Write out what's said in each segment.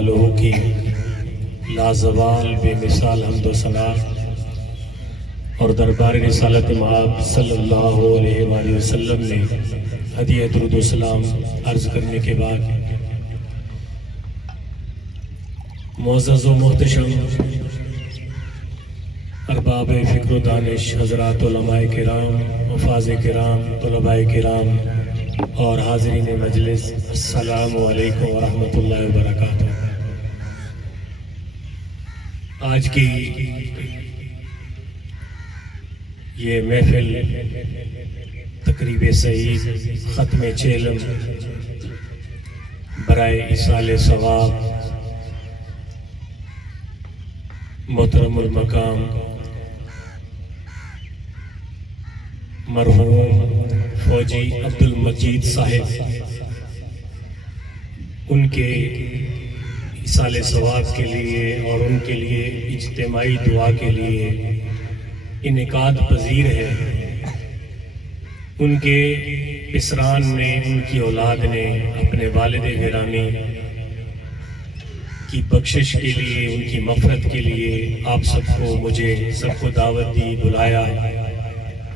لوگوں کی لازوال بے مثال حمد و ثنا اور دربار رسالت مآب صلی اللہ علیہ وآلہ وسلم نے ہدیہ درود و سلام عرض کرنے کے بعد معزز و محتشم ارباب فکر و دانش حضرات علماء کرام، حفاظ کرام، طلباء کرام اور حاضرین مجلس، السلام علیکم ورحمۃ اللہ وبرکاتہ۔ آج کی یہ محفل تقریب سعید ختم چیلم برائے ایصال ثواب محترم المقام مرحوم فوجی عبد المجید صاحب، ان کے ایصال ثواب کے لیے اور ان کے لیے اجتماعی دعا کے لیے انعقاد پذیر ہے۔ ان کے اسران نے، ان کی اولاد نے اپنے والد گرامی کی بخشش کے لیے، ان کی مغفرت کے لیے آپ سب کو، مجھے سب کو دعوت دی، بلایا۔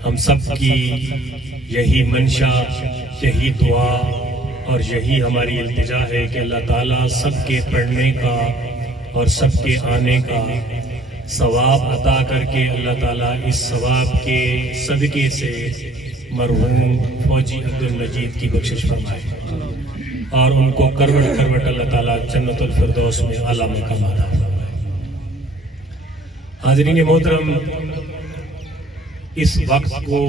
ہم سب کی یہی منشا، یہی دعا اور یہی ہماری التجا ہے کہ اللہ تعالیٰ سب کے پڑھنے کا اور سب کے آنے کا ثواب عطا کر کے اللہ تعالیٰ اس ثواب کے صدقے سے مرحوم فوجی عبد المجید کی بخشش فرمائے اور ان کو کروٹ کروٹ اللہ تعالیٰ جنت الفردوس میں اعلیٰ مقام عطا فرمائے۔ حاضرین محترم، اس وقت کو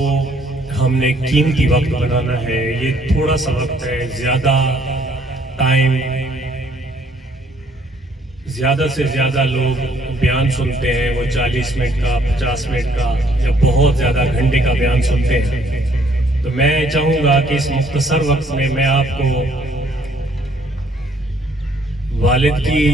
ہم نے قیمتی وقت بنانا ہے۔ یہ تھوڑا سا وقت ہے، زیادہ ٹائم، زیادہ سے زیادہ لوگ بیان سنتے ہیں، وہ 40 منٹ کا، 50 منٹ کا یا بہت زیادہ گھنٹے کا بیان سنتے ہیں۔ تو میں چاہوں گا کہ اس مختصر وقت میں میں آپ کو والد کی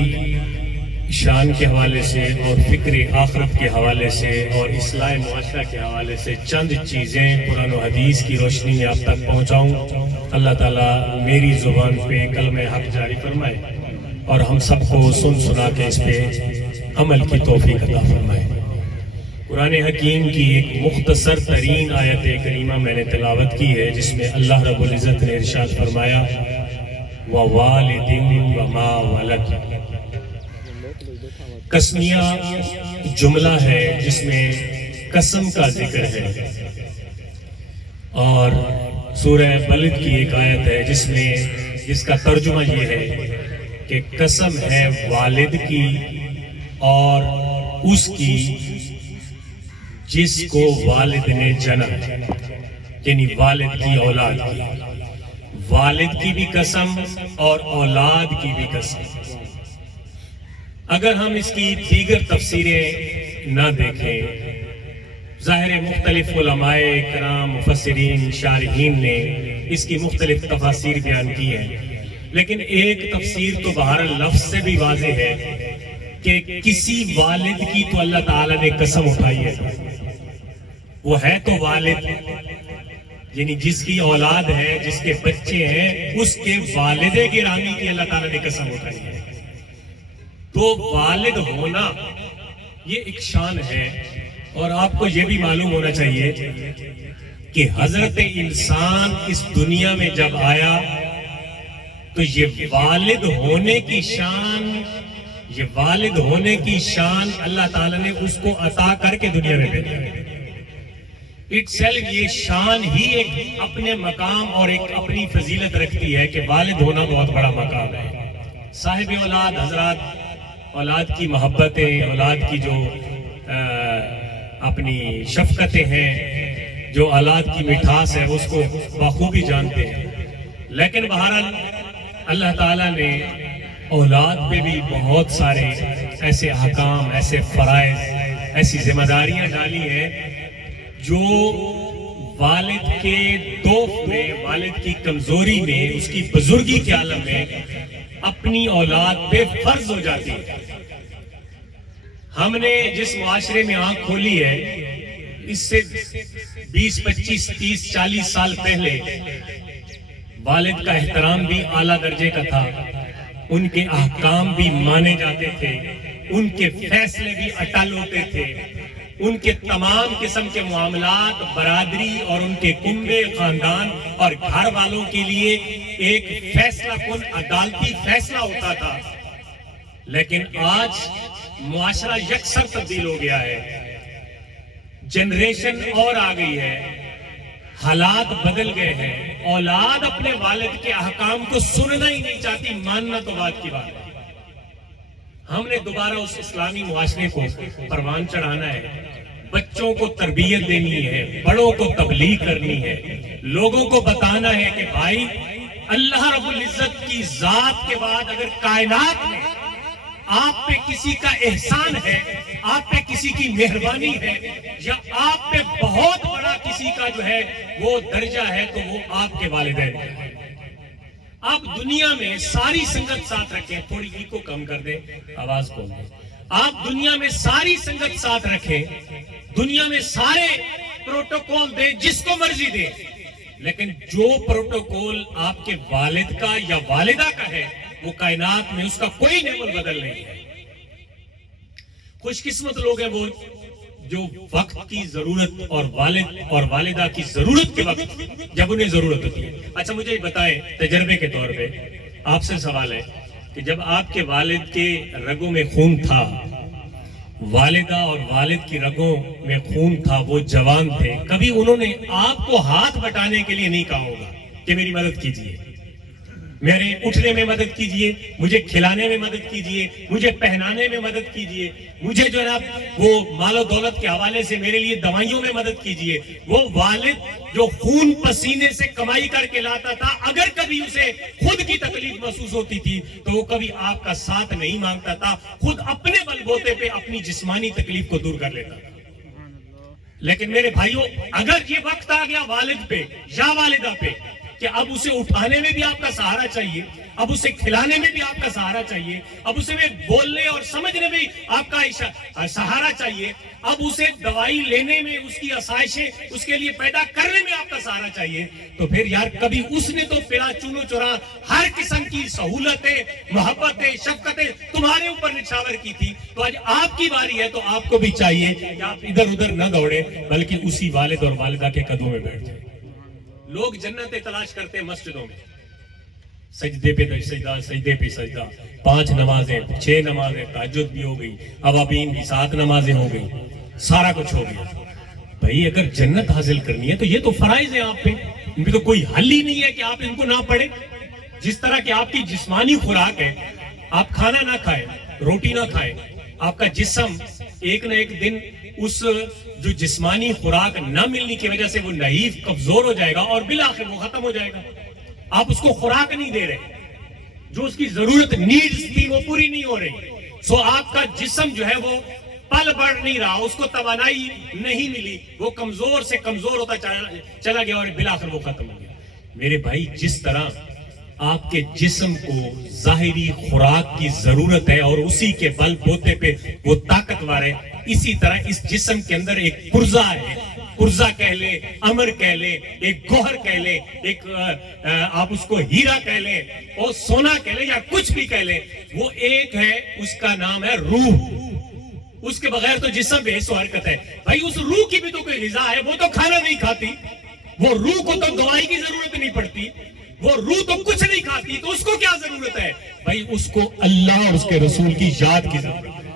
شان کے حوالے سے اور فکر آخرت کے حوالے سے اور اصلاح معاشرہ کے حوالے سے چند چیزیں قرآن و حدیث کی روشنی میں آپ تک پہنچاؤں۔ اللہ تعالیٰ میری زبان پہ کلمہ حق جاری فرمائے اور ہم سب کو سن سنا کے اس پہ عمل کی توفیق عطا فرمائے۔ قرآن حکیم کی ایک مختصر ترین آیت کریمہ میں نے تلاوت کی ہے، جس میں اللہ رب العزت نے ارشاد فرمایا وَوَالِدٍ وَمَا وَلَدَ۔ قسمیہ جملہ ہے جس میں قسم کا ذکر ہے، اور سورہ بلد کی ایک آیت ہے جس کا ترجمہ یہ ہے کہ قسم ہے والد کی اور اس کی جس کو والد نے جنا، یعنی والد کی اولاد کی، والد کی بھی قسم اور اولاد کی بھی قسم۔ اگر ہم اس کی دیگر تفسیریں نہ دیکھیں، ظاہر مختلف علماء کرام، مفسرین، شارحین نے اس کی مختلف تفاسیر بیان کی ہیں، لیکن ایک تفسیر تو بہرحال لفظ سے بھی واضح ہے کہ کسی والد کی تو اللہ تعالیٰ نے قسم اٹھائی ہے، وہ ہے تو والد، یعنی جس کی اولاد ہے، جس کے بچے ہیں، اس کے والد گرامی کی اللہ تعالیٰ نے قسم اٹھائی ہے۔ تو والد ہونا یہ ایک شان ہے، اور آپ کو یہ بھی معلوم ہونا چاہیے کہ حضرت انسان اس دنیا میں جب آیا تو یہ والد ہونے کی شان اللہ تعالیٰ نے اس کو عطا کر کے دنیا میں بھیجا۔ یہ شان ہی ایک اپنے مقام اور ایک اپنی فضیلت رکھتی ہے کہ والد ہونا بہت بڑا مقام ہے۔ صاحب اولاد حضرات اولاد کی محبتیں، اولاد کی جو اپنی شفقتیں ہیں، جو اولاد کی مٹھاس ہے، اس کو بخوبی جانتے ہیں، لیکن بہرحال اللہ تعالیٰ نے اولاد پہ بھی بہت سارے ایسے احکام، ایسے فرائض، ایسی ذمہ داریاں ڈالی ہیں جو والد کے دوف میں، والد کی کمزوری میں، اس کی بزرگی کے عالم میں اپنی اولاد پہ فرض ہو جاتی ہے۔ ہم نے جس معاشرے میں آنکھ کھولی ہے، اس سے 20، 25، 30، 40 سال پہلے والد کا احترام بھی اعلیٰ درجے کا تھا، ان کے احکام بھی مانے جاتے تھے، ان کے فیصلے بھی اٹل ہوتے تھے، ان کے تمام قسم کے معاملات برادری اور ان کے کنبے خاندان اور گھر والوں کے لیے ایک فیصلہ کن عدالتی فیصلہ ہوتا تھا۔ لیکن آج معاشرہ یکسر تبدیل ہو گیا ہے، جنریشن اور آ گئی ہے، حالات بدل گئے ہیں، اولاد اپنے والد کے احکام کو سننا ہی نہیں چاہتی، ماننا تو بات کی بات ہے۔ ہم نے دوبارہ اس اسلامی معاشرے کو پروان چڑھانا ہے، بچوں کو تربیت دینی ہے، بڑوں کو تبلیغ کرنی ہے، لوگوں کو بتانا ہے کہ بھائی اللہ رب العزت کی ذات کے بعد اگر کائنات میں آپ پہ کسی کا احسان ہے، آپ پہ کسی کی مہربانی ہے، یا آپ پہ بہت بڑا کسی کا جو ہے وہ درجہ ہے، تو وہ آپ کے والدین ہیں۔ آپ دنیا میں ساری سنگت ساتھ رکھیں، تھوڑی ایکو کم کر دیں، آواز کو آپ دنیا میں ساری سنگت ساتھ رکھیں، دنیا میں سارے پروٹوکول دیں، جس کو مرضی دیں، لیکن جو پروٹوکول آپ کے والد کا یا والدہ کا ہے وہ کائنات میں اس کا کوئی نعم البدل نہیں ہے۔ خوش قسمت لوگ ہیں وہ جو وقت کی ضرورت اور والد اور والدہ کی ضرورت کے وقت جب انہیں ضرورت ہوتی ہے۔ اچھا مجھے بتائیں تجربے کے طور پہ آپ سے سوال ہے کہ جب آپ کے والد کے رگوں میں خون تھا، والدہ اور والد کی رگوں میں خون تھا، وہ جوان تھے، کبھی انہوں نے آپ کو ہاتھ بٹانے کے لیے نہیں کہا ہوگا کہ میری مدد کیجیے، میرے اٹھنے میں مدد کیجیے، مجھے کھلانے میں مدد کیجیے، مجھے پہنانے میں مدد کیجیے، مجھے جو ہے وہ مال و دولت کے حوالے سے میرے لیے دوائیوں میں مدد کیجیے۔ وہ والد جو خون پسینے سے کمائی کر کے لاتا تھا، اگر کبھی اسے خود کی تکلیف محسوس ہوتی تھی تو وہ کبھی آپ کا ساتھ نہیں مانگتا تھا، خود اپنے بل بوتے پہ اپنی جسمانی تکلیف کو دور کر لیتا تھا۔ لیکن میرے بھائیوں، اگر یہ وقت آ گیا والد پہ یا والدہ پہ کہ اب اسے اٹھانے میں بھی آپ کا سہارا چاہیے، اب اسے کھلانے میں بھی آپ کا سہارا چاہیے، اب اسے بولنے اور سمجھنے میں آپ کا سہارا چاہیے، اب اسے دوائی لینے میں، اس کی آسائشیں اس کے لیے پیدا کرنے میں آپ کا سہارا چاہیے، تو پھر یار کبھی اس نے تو پلا چونو چورا ہر قسم کی سہولتیں، محبتیں، شفقتیں تمہارے اوپر نچھاور کی تھی، تو آج آپ کی باری ہے تو آپ کو بھی چاہیے کہ آپ ادھر ادھر نہ دوڑیں، بلکہ اسی والد اور والدہ کے قدموں میں بیٹھ جائیں۔ لوگ جنتیں تلاش کرتے ہیں مسجدوں میں، سجدے پہ سجدہ، سجدے پہ سجدہ، 5 نمازیں، 6 نمازیں، تہجد بھی ہو گئی، اوابین بھی 7 نمازیں ہو گئی، سارا کچھ ہو گیا۔ بھائی اگر جنت حاصل کرنی ہے تو یہ تو فرائض ہیں آپ پہ، ان پہ تو کوئی حل ہی نہیں ہے کہ آپ ان کو نہ پڑھیں۔ جس طرح کہ آپ کی جسمانی خوراک ہے، آپ کھانا نہ کھائیں، روٹی نہ کھائیں، آپ کا جسم ایک نہ ایک دن اس جو جسمانی خوراک نہ ملنے کی وجہ سے وہ نحیف کمزور ہو جائے گا اور بالآخر وہ ختم ہو جائے گا۔ آپ اس کو خوراک نہیں دے رہے، جو اس کی ضرورت نیڈز تھی وہ پوری نہیں ہو رہی، سو آپ کا جسم جو ہے وہ پل بڑھ نہیں رہا، اس کو توانائی نہیں ملی، وہ کمزور سے کمزور ہوتا چلا گیا اور بالآخر وہ ختم ہو گیا۔ میرے بھائی جس طرح آپ کے جسم کو ظاہری خوراک کی ضرورت ہے اور اسی کے بل بوتے پہ وہ طاقتور ہے، اسی طرح اس جسم کے اندر ایک پرزہ ہے، پرزہ کہہ لے، امر کہہ لے، ایک گوہر کہہ لے، ایک آپ اس کو ہیرا کہہ لیں اور سونا کہہ لیں یا کچھ بھی کہہ لیں، وہ ایک ہے، اس کا نام ہے روح۔ اس کے بغیر تو جسم بے حس و حرکت ہے۔ بھائی اس روح کی بھی تو کوئی غذا ہے، وہ تو کھانا نہیں کھاتی، وہ روح کو تو دوائی کی ضرورت نہیں پڑتی، وہ روح تو کچھ نہیں کھاتی، تو اس کو کیا ضرورت ہے؟ بھائی اس کو اللہ اور اس کے رسول کی یاد کی ضرورت ہے۔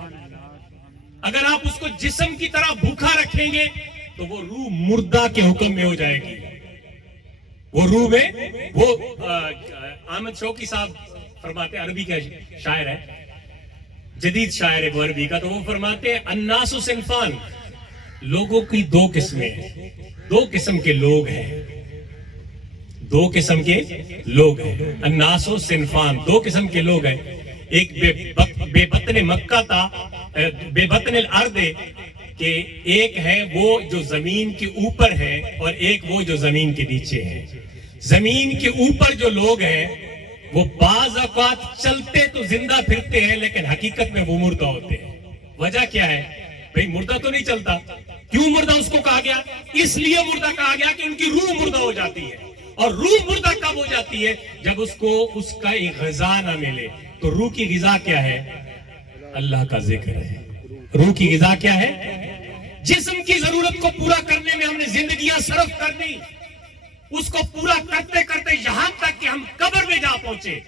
اگر آپ اس کو جسم کی طرح بھوکا رکھیں گے تو وہ روح مردہ کے حکم میں ہو جائے گی۔ وہ روح میں وہ احمد شوقی صاحب فرماتے ہیں، عربی کا شاعر ہے، جدید شاعر ہے وہ عربی کا، تو وہ فرماتے ہیں الناس صنفان، لوگوں کی 2 قسمیں ہیں، 2 قسم کے لوگ ہیں، 2 قسم کے لوگ ہیں، الناس صنفان، 2 قسم کے لوگ ہیں، ایک بے بطن مکہ تھا، بے بطن الارض، کہ ایک ہے وہ جو زمین کے اوپر ہے اور ایک وہ جو زمین کے نیچے ہے۔ زمین کے اوپر جو لوگ ہیں وہ بعض اوقات چلتے تو زندہ پھرتے ہیں لیکن حقیقت میں وہ مردہ ہوتے ہیں۔ وجہ کیا ہے؟ بھئی مردہ تو نہیں چلتا، کیوں مردہ اس کو کہا گیا؟ اس لیے مردہ کہا گیا کہ ان کی روح مردہ ہو جاتی ہے، اور روح مردہ کب ہو جاتی ہے؟ جب اس کو اس کا ایک غذا نہ ملے۔ تو روح کی غذا کیا ہے؟ اللہ کا ذکر ہے. روح کی غذا کیا ہے؟ جسم کی ضرورت کو پورا کرنے میں ہم نے زندگیاں صرف کر دی، اس کو پورا کرتے کرتے یہاں تک کہ ہم قبر میں جا پہنچے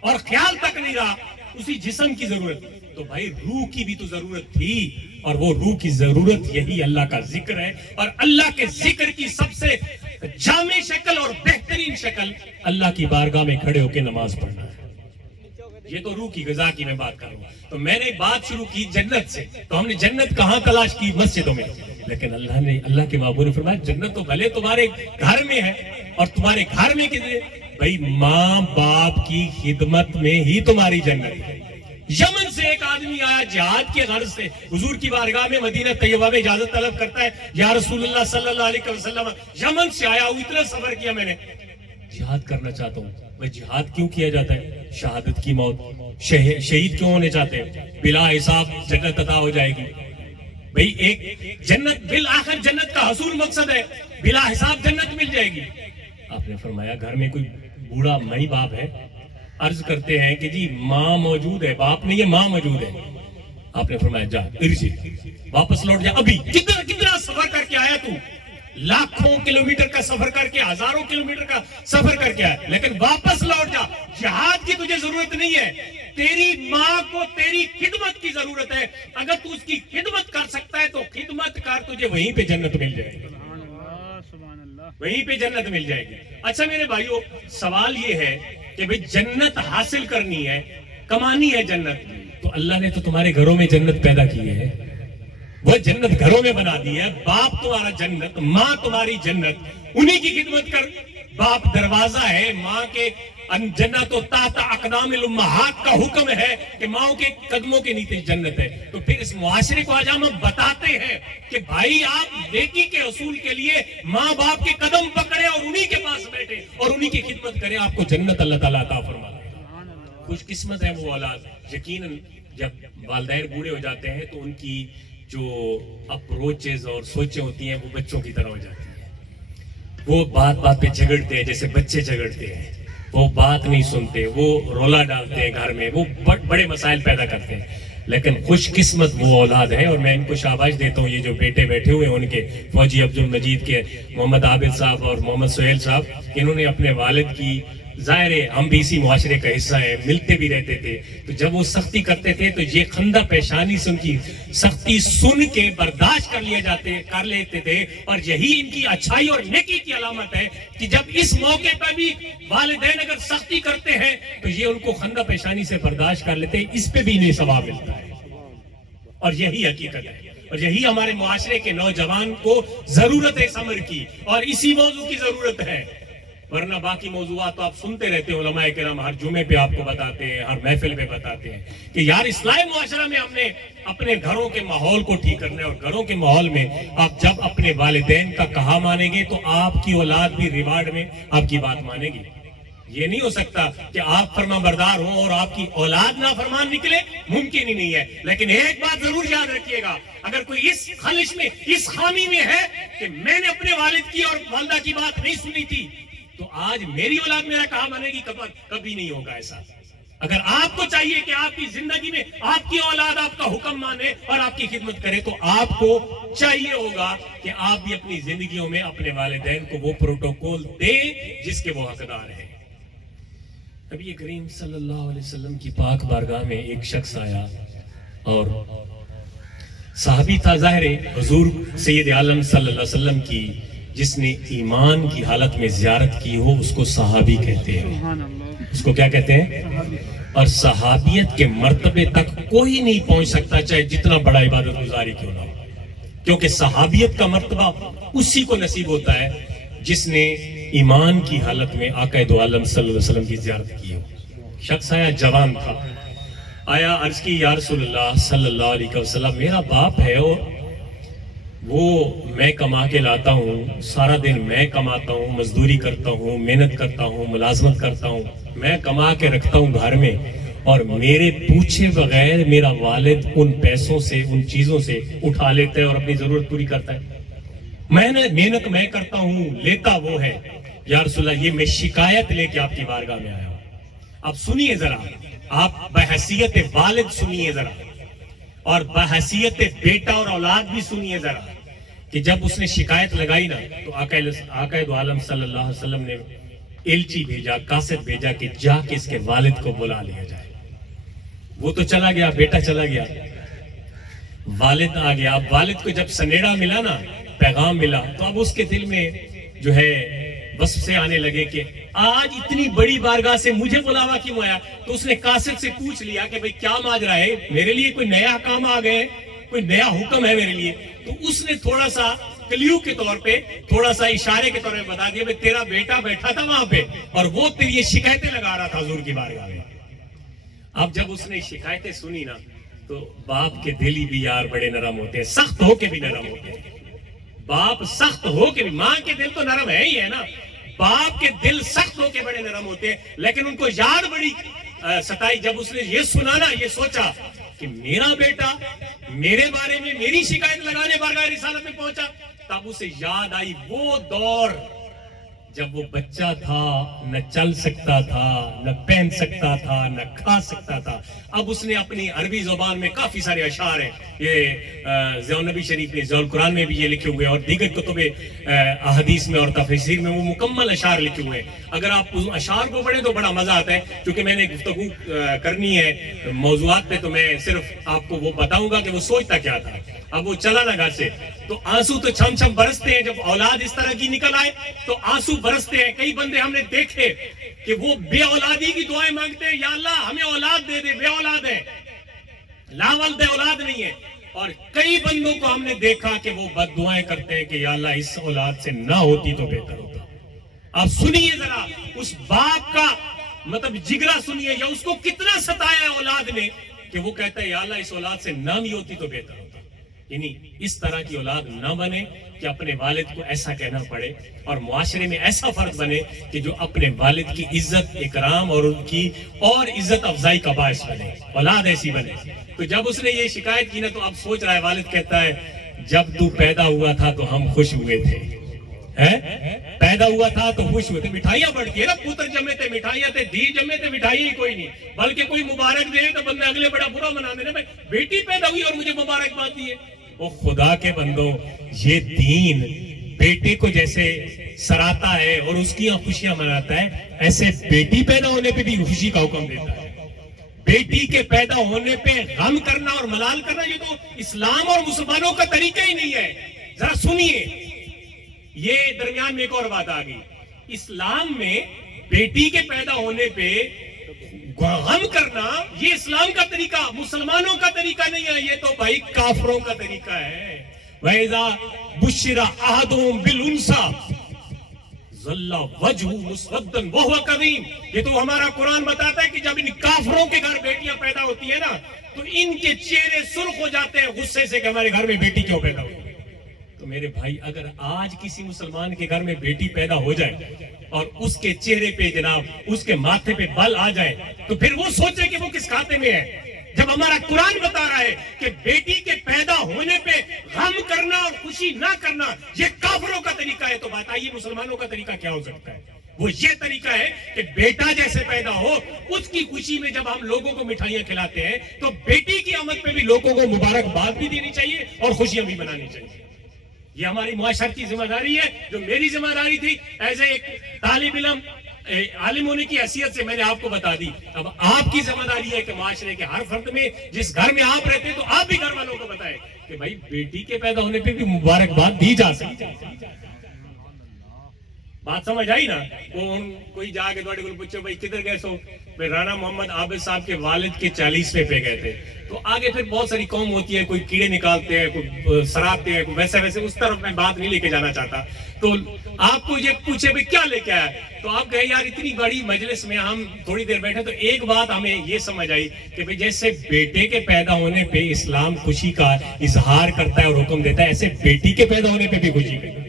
اور خیال تک نہیں رہا اسی جسم کی ضرورت. تو بھائی روح کی بھی تو ضرورت تھی، اور وہ روح کی ضرورت یہی اللہ کا ذکر ہے. اور اللہ کے ذکر کی سب سے جامع شکل اور بہترین شکل اللہ کی بارگاہ میں کھڑے ہو کے نماز پڑھنا ہے. یہ تو روح کی غذا کی میں بات کر رہا ہوں. تو میں نے بات شروع کی جنت سے، تو ہم نے جنت کہاں تلاش کی؟ مسجدوں میں. لیکن اللہ کے محبوب نے فرمایا جنت تو بھلے تمہارے گھر میں ہے، اور تمہارے گھر میں کتنے؟ بھائی ماں باپ کی خدمت میں ہی تمہاری جنت ہے. یمن سے ایک آدمی آیا جہاد کے غرض سے، حضور کی بارگاہ میں مدینہ طیبہ میں اجازت طلب کرتا ہے، یا رسول اللہ صلی اللہ علیہ وسلم یمن سے آیا ہوں، اتنا سفر کیا میں نے، جہاد کرنا چاہتا ہوں. بھائی جہاد کیوں کیا جاتا ہے؟ شہادت کی موت. شہید کیوں ہونے چاہتے ہیں؟ بلا حساب جنت عطا ہو جائے گی. بھئی ایک جنت بالآخر جنت کا حصول مقصد ہے، بلا حساب جنت مل جائے گی. آپ نے فرمایا گھر میں کوئی بوڑھا مائی باپ ہے؟ عرض کرتے ہیں کہ جی ماں موجود ہے، باپ نہیں ہے، ماں موجود ہے. آپ نے فرمایا جا ارجع، واپس لوٹ جا. ابھی کتنا سفر کر کے آیا تو؟ لاکھوں کلومیٹر کا سفر کر کے، ہزاروں کلومیٹر کا سفر کر کے آیا، لیکن واپس لوٹ جا. جہاد کی تجھے ضرورت نہیں ہے، تیری ماں کو تیری خدمت کی ضرورت ہے. اگر تو اس کی خدمت کر سکتا ہے تو خدمت کر، تجھے وہیں پہ جنت مل جائے گی، وہیں پہ جنت مل جائے گی. اچھا میرے بھائیو، سوال یہ ہے کہ بھئی جنت حاصل کرنی ہے، کمانی ہے جنت، تو اللہ نے تو تمہارے گھروں میں جنت پیدا کی ہے، وہ جنت گھروں میں بنا دی ہے. باپ تمہارا جنت، ماں تمہاری جنت، انہی کی خدمت کر. باپ دروازہ ہے، ماں کے جنت و تحت اقدام الامہات کا حکم ہے کہ ماں کے قدموں کے نیچے جنت ہے. تو پھر اس معاشرے کو آج ہم بتاتے ہیں کہ بھائی آپ نیکی کے اصول کے لیے ماں باپ کے قدم پکڑے اور انہی کے پاس بیٹھے اور انہی کی خدمت کریں، آپ کو جنت اللہ تعالیٰ عطا فرما دے. خوش قسمت ہے وہ اولاد. یقیناً جب والدین بوڑھے ہو جاتے ہیں تو ان کی جو اپروچز اور سوچیں ہوتی ہیں وہ بچوں کی طرح ہو جاتی ہیں. وہ بات بات پہ جھگڑتے ہیں جیسے بچے جھگڑتے ہیں، وہ بات نہیں سنتے، وہ رولا ڈالتے ہیں گھر میں، وہ بڑے مسائل پیدا کرتے ہیں. لیکن خوش قسمت وہ اولاد ہے، اور میں ان کو شاباش دیتا ہوں. یہ جو بیٹے بیٹھے ہوئے ہیں ان کے، فوجی عبد المجید کے محمد عابد صاحب اور محمد سہیل صاحب، انہوں نے اپنے والد کی، ظاہر ہے ہم بھی اسی معاشرے کا حصہ ہیں، ملتے بھی رہتے تھے، تو جب وہ سختی کرتے تھے تو یہ خندہ پیشانی سے ان کی سختی سن کے برداشت کر لیتے تھے. اور یہی ان کی اچھائی اور نیکی کی علامت ہے کہ جب اس موقع پر بھی والدین اگر سختی کرتے ہیں تو یہ ان کو خندہ پیشانی سے برداشت کر لیتے ہیں، اس پہ بھی انہیں ثواب ملتا ہے. اور یہی حقیقت ہے، اور یہی ہمارے معاشرے کے نوجوان کو ضرورت ہے صبر کی، اور اسی موضوع کی ضرورت ہے. ورنہ باقی موضوعات تو آپ سنتے رہتے ہیں، علماء کرام ہر جمعے پہ آپ کو بتاتے ہیں، ہر محفل پہ بتاتے ہیں کہ یار اسلامی معاشرہ میں ہم نے اپنے گھروں کے ماحول کو ٹھیک کرنا ہے. اور گھروں کے ماحول میں آپ جب اپنے والدین کا کہا مانیں گے تو آپ کی اولاد بھی ریوارڈ میں آپ کی بات مانے گی. یہ نہیں ہو سکتا کہ آپ فرما بردار ہوں اور آپ کی اولاد نافرمان نکلے، ممکن ہی نہیں ہے. لیکن ایک بات ضرور یاد رکھیے گا، اگر کوئی اس خلش میں، اس خامی میں ہے کہ میں نے اپنے والد کی اور والدہ کی بات نہیں سنی تھی، تو آج میری اولاد میرا کہا مانے گی؟ کبھی نہیں ہوگا ایسا. اگر آپ کو چاہیے کہ آپ کی زندگی میں آپ کی اولاد آپ کا حکم مانے اور آپ کی خدمت کرے، تو آپ کو چاہیے ہوگا کہ آپ بھی اپنی زندگیوں میں اپنے والدین کو وہ پروٹوکول دیں جس کے وہ حقدار ہیں. نبی کریم صلی اللہ علیہ وسلم کی پاک بارگاہ میں ایک شخص آیا اور صحابی تھا. ظاہر حضور سید عالم صلی اللہ علیہ وسلم کی جس نے ایمان کی حالت میں زیارت کی ہو اس کو صحابی کہتے ہیں. اس کو کیا کہتے ہیں؟ اور صحابیت کے مرتبے تک کوئی نہیں پہنچ سکتا چاہے جتنا بڑا عبادت گزاری کیوں نہ ہو، کیونکہ صحابیت کا مرتبہ اسی کو نصیب ہوتا ہے جس نے ایمان کی حالت میں آقا دو عالم صلی اللہ علیہ وسلم کی زیارت کی ہو. شخص آیا، جوان تھا، آیا عرض کی یا رسول اللہ صلی اللہ علیہ وسلم، میرا باپ ہے اور وہ میں کما کے لاتا ہوں، سارا دن میں کماتا ہوں، مزدوری کرتا ہوں، محنت کرتا ہوں، ملازمت کرتا ہوں، میں کما کے رکھتا ہوں گھر میں، اور میرے پوچھے بغیر میرا والد ان پیسوں سے، ان چیزوں سے اٹھا لیتا ہے اور اپنی ضرورت پوری کرتا ہے. محنت میں کرتا ہوں، لیتا وہ ہے. یا رسول اللہ، یہ میں شکایت لے کے آپ کی بارگاہ میں آیا ہوں. اب سنیے ذرا، آپ بحیثیت والد سنیے ذرا، اور بحیثیت بیٹا اور اولاد بھی سنیے ذرا، کہ جب اس نے شکایت لگائی نا تو آقا دو عالم صلی اللہ علیہ وسلم نے ایلچی بھیجا، قاصد بھیجا کہ جا کے اس کے والد کو بلا لیا جائے۔ وہ تو چلا گیا، بیٹا چلا گیا، والد آ گیا۔ اب والد کو جب سنیڑا ملا نا، پیغام ملا، تو اب اس کے دل میں جو ہے بس سے آنے لگے کہ آج اتنی بڑی بارگاہ سے مجھے بلاوا کیوں آیا؟ تو اس نے قاصد سے پوچھ لیا کہ بھئی کیا ماجرا ہے، میرے لیے کوئی نیا حکام آ گئے، کوئی نیا حکم ہے میرے لیے؟ تو اس نے تھوڑا سا کلیو کے طور پہ، تھوڑا سا اشارے کے طور پہ بتا دیا، بھئی تیرا بیٹا بیٹھا تھا وہاں پہ اور وہ تیری یہ شکایتیں لگا رہا تھا حضور کی بارگاہ میں۔ اب جب اس نے شکایتیں سنی نا تو باپ کے دل ہی بھی یار بڑے نرم ہوتے ہیں، سخت ہو کے بھی نرم ہوتے ہیں۔ باپ سخت ہو کے بھی، ماں کے دل تو نرم ہے ہی ہے نا، باپ کے دل سخت ہو کے بڑے نرم ہوتے ہیں، لیکن ان کو یاد بڑی ستائی جب اس نے یہ سنا نا، یہ سوچا کہ میرا بیٹا میرے بارے میں میری شکایت لگانے بارگاہ رسالت میں پہنچا، تب اسے یاد آئی وہ دور جب وہ بچہ تھا، نہ چل سکتا تھا، نہ پہن سکتا تھا، نہ کھا سکتا تھا۔ اب اس نے اپنی عربی زبان میں کافی سارے اشعار ہیں، یہ ضیاء النبی شریف میں، ضیاء القرآن میں بھی یہ لکھے ہوئے ہیں، اور دیگر کتب احادیث میں اور تفسیر میں وہ مکمل اشعار لکھے ہوئے ہیں۔ اگر آپ اس اشعار کو پڑھیں تو بڑا مزہ آتا ہے، کیونکہ میں نے گفتگو کرنی ہے موضوعات پہ، تو میں صرف آپ کو وہ بتاؤں گا کہ وہ سوچتا کیا تھا۔ اب وہ چلا نا گھر سے تو آنسو تو چھم چھم برستے ہیں، جب اولاد اس طرح کی نکل آئے تو آنسو برستے ہیں۔ کئی بندے ہم نے دیکھے کہ وہ بے اولادی کی دعائیں مانگتے ہیں، یا اللہ ہمیں اولاد دے دے، بے اولاد ہے، لا ولد اولاد نہیں ہے۔ اور کئی بندوں کو ہم نے دیکھا کہ وہ بد دعائیں کرتے ہیں کہ یا اللہ اس اولاد سے نہ ہوتی تو بہتر ہوتا۔ آپ سنیے ذرا اس باپ کا مطلب جگرا سنیے، یا اس کو کتنا ستایا ہے اولاد نے کہ وہ کہتا ہے یا اللہ اس اولاد سے نہ بھی ہوتی تو بہتر ہوتا۔ یعنی اس طرح کی اولاد نہ بنے کہ اپنے والد کو ایسا کہنا پڑے، اور معاشرے میں ایسا فرد بنے کہ جو اپنے والد کی عزت، اکرام اور ان کی اور عزت افزائی کا باعث بنے، اولاد ایسی بنے۔ تو جب اس نے یہ شکایت کی نا تو اب سوچ رہا ہے، والد کہتا ہے جب تو پیدا ہوا تھا تو ہم خوش ہوئے تھے، پیدا ہوا تھا تو خوش ہوئے تھے، مٹھائیاں بڑھتی ہے نا، پوتر جمے تھے مٹھائیاں تھے، دھی جمے تھے مٹھائی کوئی نہیں، بلکہ کوئی مبارک دے تو بندہ اگلے بڑا برا منا دینا، بھائی بیٹی پیدا ہوئی اور مجھے مبارک بات دی ہے۔ وہ خدا کے بندوں، یہ دین بیٹے کو جیسے سراتا ہے اور اس کی خوشیاں مناتا ہے، ایسے بیٹی پیدا ہونے پہ بھی خوشی کا حکم دیتا ہے۔ بیٹی کے پیدا ہونے پہ غم کرنا اور ملال کرنا یہ تو اسلام اور مسلمانوں کا طریقہ ہی نہیں ہے۔ ذرا سنیے، یہ درمیان میں ایک اور بات آ گئی، اسلام میں بیٹی کے پیدا ہونے پہ غم کرنا یہ اسلام کا طریقہ، مسلمانوں کا طریقہ نہیں ہے، یہ تو بھائی کافروں کا طریقہ ہے۔ وَإِذَا بُشِّرَ أَحَدُهُم بِالْأُنثَىٰ ظَلَّ وَجْهُهُ مُسْوَدًّا وَهُوَ كَظِيمٌ۔ یہ تو ہمارا قرآن بتاتا ہے کہ جب ان کافروں کے گھر بیٹیاں پیدا ہوتی ہیں نا تو ان کے چہرے سرخ ہو جاتے ہیں غصے سے کہ ہمارے گھر میں بیٹی کیوں پیدا ہوئی۔ تو میرے بھائی، اگر آج کسی مسلمان کے گھر میں بیٹی پیدا ہو جائے اور اس کے چہرے پہ جناب اس کے ماتھے پہ بل آ جائے تو پھر وہ سوچے کہ وہ کس کھاتے میں ہے، جب ہمارا قرآن بتا رہا ہے کہ بیٹی کے پیدا ہونے پہ غم کرنا اور خوشی نہ کرنا یہ کافروں کا طریقہ ہے، تو بتائیے مسلمانوں کا طریقہ کیا ہو سکتا ہے؟ وہ یہ طریقہ ہے کہ بیٹا جیسے پیدا ہو اس کی خوشی میں جب ہم لوگوں کو مٹھائیاں کھلاتے ہیں تو بیٹی کی آمد پہ بھی لوگوں کو مبارکباد بھی دینی چاہیے اور خوشیاں بھی منانی چاہیے۔ یہ ہماری معاشرتی ذمہ داری ہے، جو میری ذمہ داری تھی ایز اے ایک طالب علم، عالم ہونے کی حیثیت سے میں نے آپ کو بتا دی۔ اب آپ کی ذمہ داری ہے کہ معاشرے کے ہر فرد میں، جس گھر میں آپ رہتے ہیں تو آپ بھی گھر والوں کو بتائیں کہ بھائی بیٹی کے پیدا ہونے پہ بھی مبارکباد دی جا سکتی ہے۔ بات سمجھ آئی نا؟ کوئی جا کے تھوڑے کو پوچھو بھائی کدھر گئے سو؟ بھائی رانا محمد عابد صاحب کے والد کے 40ویں پہ گئے تھے۔ تو آگے پھر بہت ساری قوم ہوتی ہے، کوئی کیڑے نکالتے ہیں، کوئی سراتے ہیں، کوئی ویسے اس طرف میں بات نہیں لے کے جانا چاہتا۔ تو آپ کو یہ پوچھے بھائی کیا لے کے آیا، تو آپ کہیں یار اتنی بڑی مجلس میں ہم تھوڑی دیر بیٹھے تو ایک بات ہمیں یہ سمجھ آئی کہ بھئی جیسے بیٹے کے پیدا ہونے پہ اسلام خوشی کا اظہار کرتا ہے اور حکم دیتا ہے، ایسے بیٹی کے پیدا ہونے پہ بھی خوشی کرتا ہے۔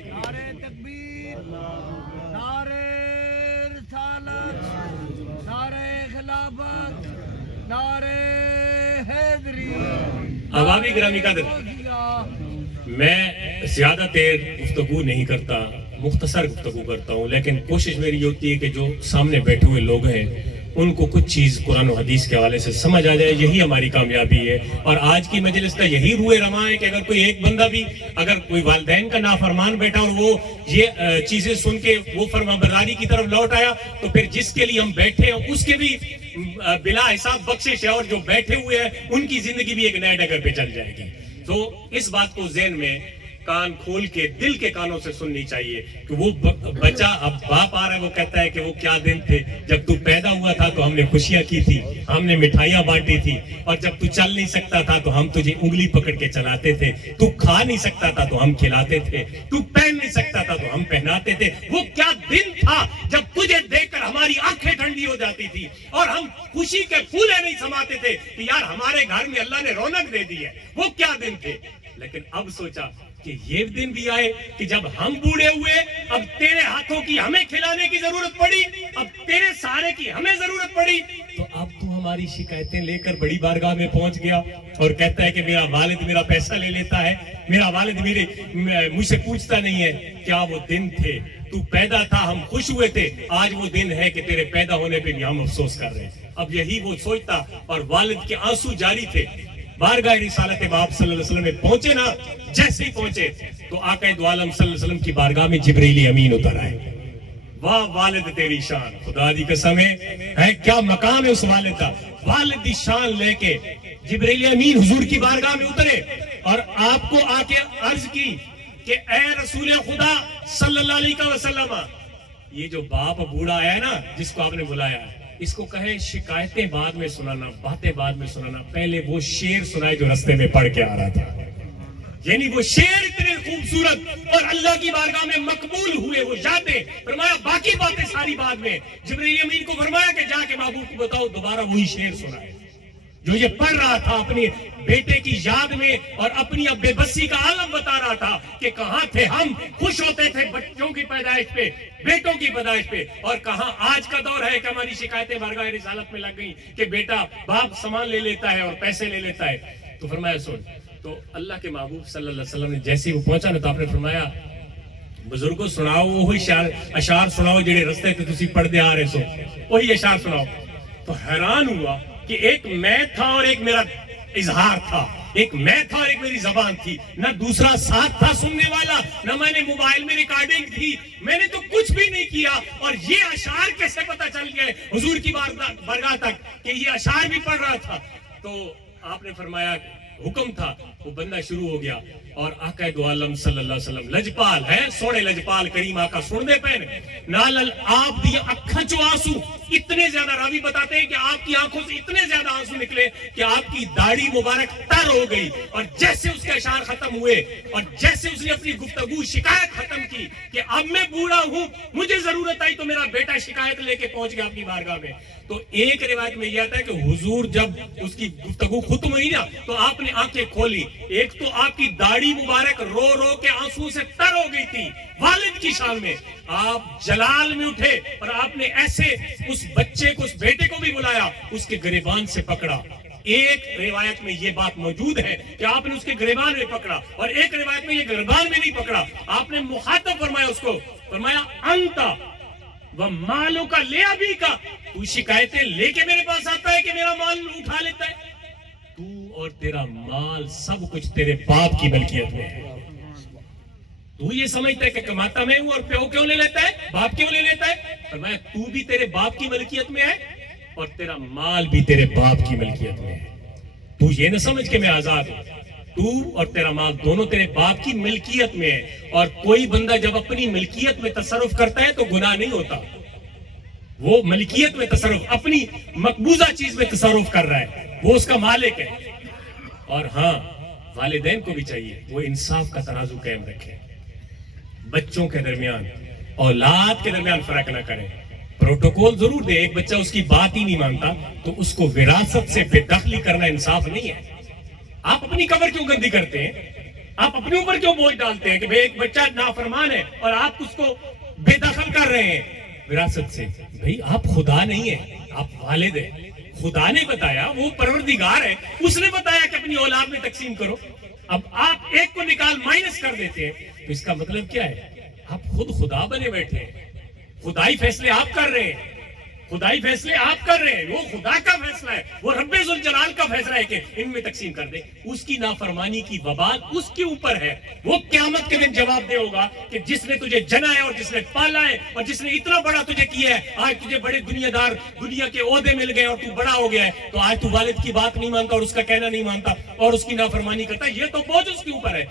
عوامی گرامی قدر، میں زیادہ دیر گفتگو نہیں کرتا، مختصر گفتگو کرتا ہوں، لیکن کوشش میری ہوتی ہے کہ جو سامنے بیٹھے ہوئے لوگ ہیں ان کو کچھ چیز قرآن و حدیث کے حوالے سے سمجھ آ جائے، یہی ہماری کامیابی ہے۔ اور آج کی مجلس کا یہی روح رواں ہے کہ اگر کوئی ایک بندہ بھی، اگر کوئی والدین کا نافرمان بیٹا اور وہ یہ چیزیں سن کے وہ فرمانبرداری کی طرف لوٹ آیا، تو پھر جس کے لیے ہم بیٹھے ہیں اس کے بھی بلا حساب بخشش ہے، اور جو بیٹھے ہوئے ہیں ان کی زندگی بھی ایک نئے ڈگر پہ چل جائے گی۔ تو اس بات کو ذہن میں کان کھول کے دل کے کانوں سے سننی چاہیے کہ وہ بچہ، اب باپ آ رہا ہے، وہ کہتا ہے کہ وہ کیا دن تھے جب تو پیدا ہوا تھا تو ہم نے خوشیاں کی تھی، ہم نے مٹھائیاں بانٹی تھی، اور جب تو چل نہیں سکتا تھا تو ہم تجھے انگلی پکڑ کے چلاتے تھے، تو کھا نہیں سکتا تھا تو ہم کھلاتے تھے، تو پہن نہیں سکتا تھا تو ہم پہناتے تھے۔ وہ کیا دن تھا جب تجھے دیکھ کر ہماری آنکھیں ٹھنڈی ہو جاتی تھی اور ہم خوشی کے پھولے نہیں سماتے تھے کہ یار ہمارے گھر میں اللہ نے رونق دے دی ہے۔ وہ کیا دن تھے۔ لیکن اب سوچا کہ یہ دن بھی آئے کہ جب ہم بوڑھے ہوئے، اب تیرے ہاتھوں کی ہمیں کھلانے کی ضرورت پڑی، اب تیرے سہارے کی ہمیں ضرورت پڑی، تو اب تو ہماری شکایتیں لے کر بڑی بارگاہ میں پہنچ گیا اور کہتا ہے کہ میرا والد میرا پیسہ لے لیتا ہے، میرا والد مجھ سے پوچھتا نہیں ہے۔ کیا وہ دن تھے تو پیدا تھا ہم خوش ہوئے تھے، آج وہ دن ہے کہ تیرے پیدا ہونے پہ بھی ہم افسوس کر رہے ہیں۔ اب یہی وہ سوچتا، اور والد کے آنسو جاری تھے۔ بارگاہ رسالت باب صلی اللہ علیہ وسلم میں پہنچے نا، جیسے ہی پہنچے تو آقا دو عالم صلی اللہ علیہ وسلم کی بارگاہ میں جبریل امین اتر آئے۔ واہ والد تیری شان، خدا دی قسم ہے کیا مقام ہے اس والد کا۔ والد دی شان لے کے جبریل امین حضور کی بارگاہ میں اترے اور آپ کو آ کے عرض کی کہ اے رسول خدا صلی اللہ علیہ وسلم، یہ جو باپ بوڑھا آیا ہے نا جس کو آپ نے بلایا ہے، اس کو کہے شکایتیں بعد میں سنانا، باتیں بعد میں سنانا، پہلے وہ شعر سنائے جو رستے میں پڑھ کے آ رہا تھا۔ یعنی وہ شعر اتنے خوبصورت اور اللہ کی بارگاہ میں مقبول ہوئے، وہ یادیں، فرمایا باقی باتیں ساری بعد میں۔ جبرائیل امین کو فرمایا کہ جا کے محبوب کو بتاؤ دوبارہ وہی شعر سنائے جو یہ پڑھ رہا تھا، اپنے بیٹے کی یاد میں اور اپنی بے بسی کا عالم بتا رہا تھا کہ کہاں تھے ہم، خوش ہوتے تھے بچوں کی پیدائش پہ، بیٹوں کی پیدائش پہ، اور کہاں آج کا دور ہے کہ ہماری شکایتیں بارگاہ رسالت میں لگ گئی کہ بیٹا باپ سامان لے لیتا ہے اور پیسے لے لیتا ہے۔ تو فرمایا سن، تو اللہ کے محبوب صلی اللہ علیہ وسلم نے جیسے وہ پہنچا نا تو آپ نے فرمایا بزرگوں سناؤ وہی اشعار سناؤ جڑے رستے تے تسی پڑھدے آ رہے سو، وہی اشعار سناؤ۔ تو حیران ہوا کہ ایک میں تھا اور ایک میرا اظہار تھا، ایک میں تھا اور ایک میری زبان تھی، نہ دوسرا ساتھ تھا سننے والا، نہ میں نے موبائل میں ریکارڈنگ تھی، میں نے تو کچھ بھی نہیں کیا، اور یہ اشعار کیسے پتہ چل گئے حضور کی بارگاہ تک کہ یہ اشعار بھی پڑھ رہا تھا۔ تو آپ نے فرمایا حکم تھا، وہ بندہ شروع ہو گیا، اور آقا دو عالم صلی اللہ علیہ وسلم لجپال ہے، سونے لجپال کریم آقا سن دے پہنے نال آپ دی اکھاں چو آنسو، اتنے زیادہ راوی بتاتے ہیں کہ آپ کی آنکھوں سے اتنے زیادہ آنسو نکلے کہ آپ کی داڑھی مبارک تر ہو گئی، اور جیسے اس کے اشعار ختم ہوئے اور جیسے اس نے اپنی گفتگو شکایت ختم کی کہ اب میں بوڑھا ہوں، مجھے ضرورت آئی تو میرا بیٹا شکایت لے کے پہنچ گیا اپنی بارگاہ میں۔ تو ایک روایت میں یہ آتا ہے کہ حضور جب اس کی گفتگو ختم ہوئی نا تو آپ نے آنکھیں کھولی، ایک تو آپ کی داڑھی مبارک رو رو کے آنسو سے تر ہو گئی تھی والد کی شان میں، آپ جلال میں اٹھے اور آپ نے ایسے اس بچے کو، اس بیٹے کو بھی بلایا، اس کے گریبان سے پکڑا۔ ایک روایت میں یہ بات موجود ہے کہ آپ نے اس کے گریبان میں پکڑا، اور ایک روایت میں یہ گریبان میں نہیں پکڑا، آپ نے مخاطب فرمایا اس کو، فرمایا انتا وہ مالوں کا لے ابھی کا، تو شکایتیں لے کے میرے پاس آتا ہے کہ میرا مال اٹھا لیتا ہے، تو اور تیرا مال سب کچھ تیرے باپ کی ملکیت میں ہے، تو یہ سمجھتا ہے کہ کماتا میں ہوں اور پیو کیوں لے لیتا ہے، باپ کیوں لے لیتا ہے؟ فرمایا تو بھی تیرے باپ کی ملکیت میں ہے اور تیرا مال بھی تیرے باپ کی ملکیت میں ہے، تو یہ نہ سمجھ کہ میں آزاد ہوں، تو اور تیرا مال دونوں تیرے باپ کی ملکیت میں ہے، اور کوئی بندہ جب اپنی ملکیت میں تصرف کرتا ہے تو گناہ نہیں ہوتا، وہ ملکیت میں تصرف، اپنی مقبوضہ چیز میں تصرف کر رہا ہے، وہ اس کا مالک ہے۔ اور ہاں والدین کو بھی چاہیے وہ انصاف کا ترازو قائم رکھے، بچوں کے درمیان، اولاد کے درمیان فرق نہ کریں، پروٹوکول ضرور دے، ایک بچہ اس کی بات ہی نہیں مانتا تو اس کو وراثت سے بے دخلی کرنا انصاف نہیں ہے۔ آپ اپنی قبر کیوں گندی کرتے ہیں؟ آپ اپنے اوپر کیوں بوجھ ڈالتے ہیں کہ بھئی ایک بچہ نافرمان ہے اور آپ اس کو بے دخل کر رہے ہیں وراثت سے؟ بھئی آپ خدا نہیں ہیں، آپ والد ہیں، خدا نے بتایا، وہ پروردگار ہے، اس نے بتایا کہ اپنی اولاد میں تقسیم کرو، اب آپ ایک کو نکال مائنس کر دیتے ہیں تو اس کا مطلب کیا ہے؟ آپ خود خدا بنے بیٹھے ہیں، خدائی فیصلے آپ کر رہے ہیں، خدائی فیصلے آپ کر رہے ہیں، وہ خدا کا فیصلہ ہے، وہ رب ذوالجلال کا فیصلہ ہے کہ ان میں تقسیم کر دے. اس کی نافرمانی کی وبال اس کے اوپر ہے. وہ قیامت کے دن جواب دے ہوگا کہ جس نے تجھے جنا ہے اور جس نے پالا ہے اور جس نے اتنا بڑا تجھے کیا ہے، آج تجھے بڑے دنیا دار دنیا کے عہدے مل گئے اور تو بڑا ہو گیا ہے، تو آج تو والد کی بات نہیں مانتا اور اس کا کہنا نہیں مانتا اور اس کی نافرمانی کرتا ہے. یہ تو بوجھ اس کے اوپر ہے.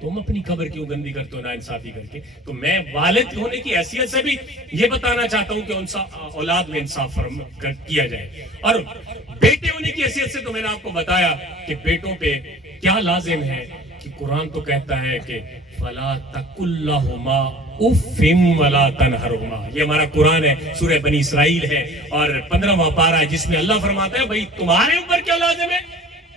تم اپنی قبر کیوں گندی کرتے ہو ناانصافی کر کے؟ تو میں والد ہونے کی حیثیت سے بھی یہ بتانا چاہتا ہوں کہ ان اولاد میں انصاف کیا جائے. اور بیٹے ہونے کی حیثیت سے تو میں نے آپ کو بتایا کہ بیٹوں پہ کیا لازم ہے کہ قرآن تو کہتا ہے کہ فَلَا تَقُلْ لَهُمَا اُفٍّ وَلَا تَنْهَرْهُمَا. یہ ہمارا قرآن ہے، سورہ بنی اسرائیل ہے اور 15واں پارہ ہے، جس میں اللہ فرماتا ہے بھائی تمہارے اوپر کیا لازم ہے؟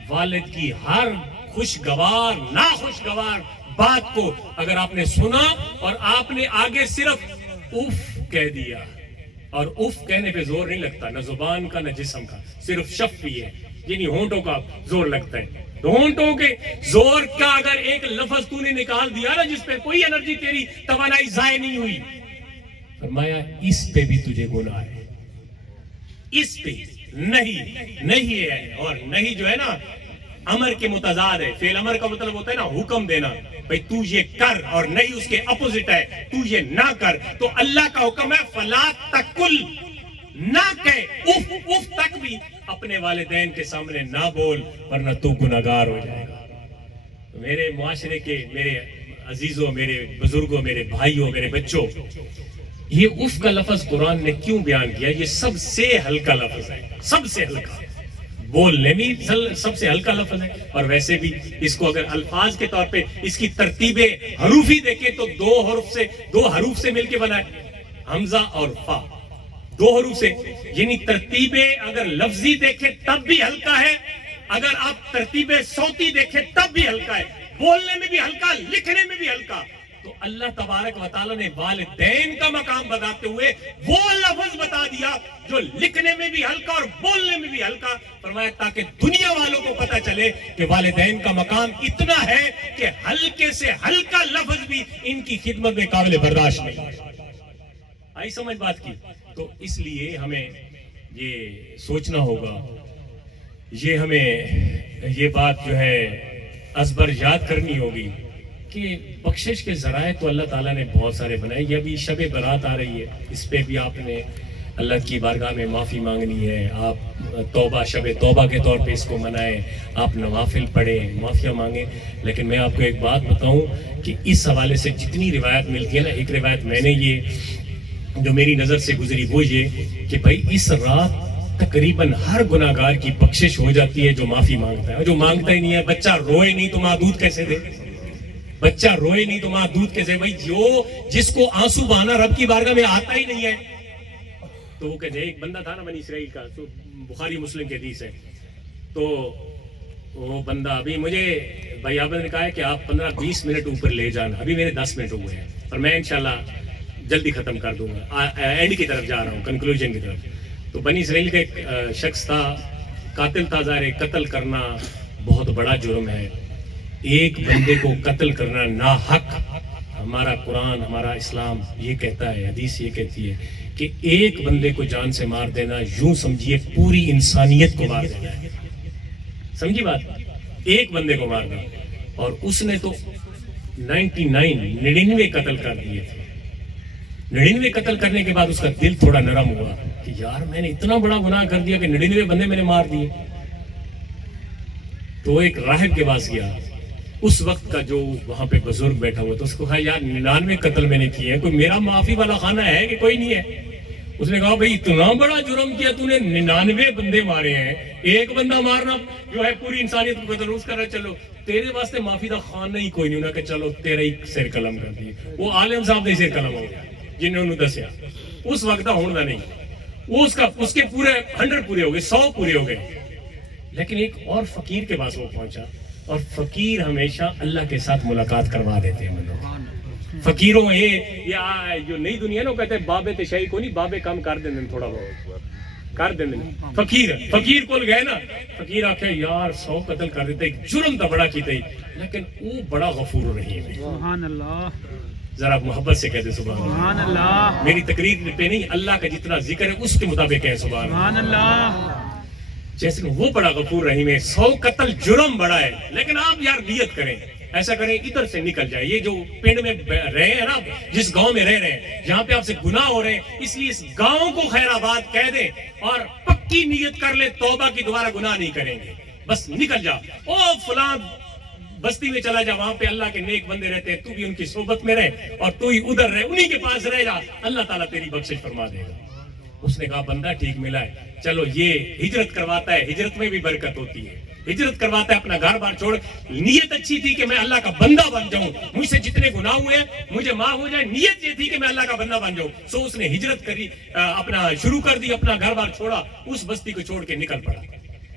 والد کی ہر خوشگوار ناخوشگوار بات کو اگر آپ نے سنا اور آپ نے آگے صرف اف کہہ دیا، اور اف کہنے پہ زور نہیں لگتا، نہ زبان کا نہ جسم کا، صرف شف ہی ہے، یعنی ہونٹوں کا زور لگتا ہے. ہونٹوں کے زور کا اگر ایک لفظ تو نے نکال دیا نا جس پہ کوئی انرجی تیری توانائی ضائع نہیں ہوئی، فرمایا اس پہ بھی تجھے گناہ ہے. اس پہ نہیں ہے. اور نہیں جو ہے نا امر کے متضاد ہے. فعل امر کا مطلب ہوتا ہے نا حکم دینا، بھئی تو یہ کر، اور نہیں اس کے اپوزٹ ہے تو یہ نہ کر. تو اللہ کا حکم ہے فلا تقل، نہ کہے، اف تک بھی اپنے والدین کے سامنے نہ بول ورنہ تو گناہگار ہو جائے گا. میرے معاشرے کے میرے عزیزوں، میرے بزرگوں، میرے بھائیوں، میرے بچوں، یہ اف کا لفظ قرآن نے کیوں بیان کیا؟ یہ سب سے ہلکا لفظ ہے، سب سے ہلکا، بولنے بھی سب سے ہلکا لفظ ہے. اور ویسے بھی اس کو اگر الفاظ کے طور پہ اس کی ترتیب حروفی دیکھیں تو دو حروف سے مل کے بنا ہے، حمزہ اور فا، دو حروف سے. یعنی ترتیب اگر لفظی دیکھیں تب بھی ہلکا ہے، اگر آپ ترتیب صوتی دیکھیں تب بھی ہلکا ہے، بولنے میں بھی ہلکا، لکھنے میں بھی ہلکا. تو اللہ تبارک و تعالیٰ نے والدین کا مقام بتاتے ہوئے وہ لفظ بتا دیا جو لکھنے میں بھی ہلکا اور بولنے میں بھی ہلکا. فرمایا تاکہ دنیا والوں کو پتا چلے کہ والدین کا مقام اتنا ہے کہ ہلکے سے ہلکا لفظ بھی ان کی خدمت میں قابل برداشت نہیں. آئی سمجھ بات کی؟ تو اس لیے ہمیں یہ سوچنا ہوگا، ہمیں یہ بات جو ہے ازبر یاد کرنی ہوگی کہ بخشش کے ذرائع تو اللہ تعالیٰ نے بہت سارے بنائے. یہ ابھی شب برات آ رہی ہے، اس پہ بھی آپ نے اللہ کی بارگاہ میں معافی مانگنی ہے. آپ شب توبہ کے طور پہ اس کو منائیں، آپ نوافل پڑھیں، معافیاں مانگیں. لیکن میں آپ کو ایک بات بتاؤں کہ اس حوالے سے جتنی روایت ملتی ہے نا، ایک روایت میں نے یہ جو میری نظر سے گزری وہ یہ کہ بھائی اس رات تقریباً ہر گناہگار کی بخشش ہو جاتی ہے جو معافی مانگتا ہے. اور جو مانگتا ہی نہیں ہے، بچہ روئے نہیں تو ماں دودھ کیسے دے؟ بچہ روئے نہیں تو ماں دودھ کیسے؟ بھائی جس کو آنسو بہانا رب کی بارگاہ میں آتا ہی نہیں ہے. تو وہ کہتے ہیں، ایک بندہ تھا نا بنی اسرائیل کا، تو بخاری مسلم کی حدیث ہے، تو وہ بندہ ابھی مجھے بھائی آپ نے کہا ہے کہ آپ 15-20 منٹ اوپر لے جانا، ابھی میرے 10 منٹ ہوئے ہیں اور میں انشاءاللہ جلدی ختم کر دوں گا، اینڈ کی طرف جا رہا ہوں، کنکلوژن کی طرف. تو بنی اسرائیل کا ایک شخص تھا، قاتل تھا. ظاہر قتل کرنا بہت بڑا جرم ہے، ایک بندے کو قتل کرنا ناحق. ہمارا قرآن، ہمارا اسلام یہ کہتا ہے، حدیث یہ کہتی ہے کہ ایک بندے کو جان سے مار دینا یوں سمجھیے پوری انسانیت کو مار دینا ہے. سمجھی بات؟ ایک بندے کو مارنا، اور اس نے تو 99 قتل کر دیے تھے. 99 قتل کرنے کے بعد اس کا دل تھوڑا نرم ہوا کہ یار میں نے اتنا بڑا گناہ کر دیا کہ 99 بندے میں نے مار دیے. تو ایک راہب کے پاس گیا، اس وقت کا جو وہاں پہ بزرگ بیٹھا ہوا، تو اس کو کہا یار 99 قتل میں نے کیے ہیں، کوئی میرا معافی والا خانہ ہے کہ کوئی نہیں ہے؟ اس نے کہا بھئی اتنا بڑا جرم کیا تو نے، 99 بندے مارے ہیں، ایک بندہ مارنا جو ہے پوری انسانیت کو قتل. اس کر رہا چلو تیرے واسطے معافی دا خانہ ہی کوئی نہیں. انہوں نے کہا چلو تیرا ہی سر قلم کر دیے. وہ عالم صاحب دے سر قلم ہو گیا جنہوں نے دسیا اس وقت دا ہونا نہیں. وہ اس کے پورے 100 پورے ہو گئے، 100 پورے ہو گئے. لیکن ایک اور فقیر کے پاس وہ پہنچا، اور فقیر ہمیشہ اللہ کے ساتھ ملاقات کروا دیتے ہیں. فقیروں یہ جو نئی دنیا نا کہتے ہیں بابے تشائی کو نہیں، بابے کام کر دیں تھوڑا بہت کر دیں. فقیر کو گئے نا، فقیر آکھے یار 100 قتل کر دیتے، جرم تو بڑا کیتے ہی، لیکن وہ بڑا غفور رحیم ہے. سبحان اللہ. ذرا محبت سے کہتے سبحان اللہ. میری تقریر پہ نہیں، اللہ کا جتنا ذکر ہے اس کے مطابق ہے سبحان اللہ. جیسے وہ بڑا غفور رحیم ہے. 100 قتل جرم بڑا ہے، لیکن آپ یار نیت کریں، ایسا کریں ادھر سے نکل جائے. یہ جو پنڈ میں رہے ہیں نا، جس گاؤں میں رہ رہے ہیں، جہاں پہ آپ سے گناہ ہو رہے ہیں، اس لیے اس گاؤں کو خیر آباد کہہ دیں اور پکی نیت کر لے توبہ کی دوبارہ گناہ نہیں کریں گے. بس نکل جا، او فلاں بستی میں چلا جا، وہاں پہ اللہ کے نیک بندے رہتے ہیں، تو بھی ان کی صحبت میں رہ اور تو ہی ادھر رہ، انہی کے پاس رہ جا، اللہ تعالیٰ تیری بخشش فرما دے گا. اس نے کہا بندہ ٹھیک ملا ہے، چلو یہ ہجرت کرواتا ہے، ہجرت میں بھی برکت ہوتی ہے. ہجرت کرواتا ہے، اپنا گھر بار چھوڑ. نیت اچھی تھی کہ میں اللہ کا بندہ بن جاؤں، مجھ سے جتنے گناہ ہوئے مجھے معاف ہو جائے. نیت یہ تھی کہ میں اللہ کا بندہ بن جاؤں. سو اس نے ہجرت کری، اپنا شروع کر دی، اپنا گھر بار چھوڑا، اس بستی کو چھوڑ کے نکل پڑا.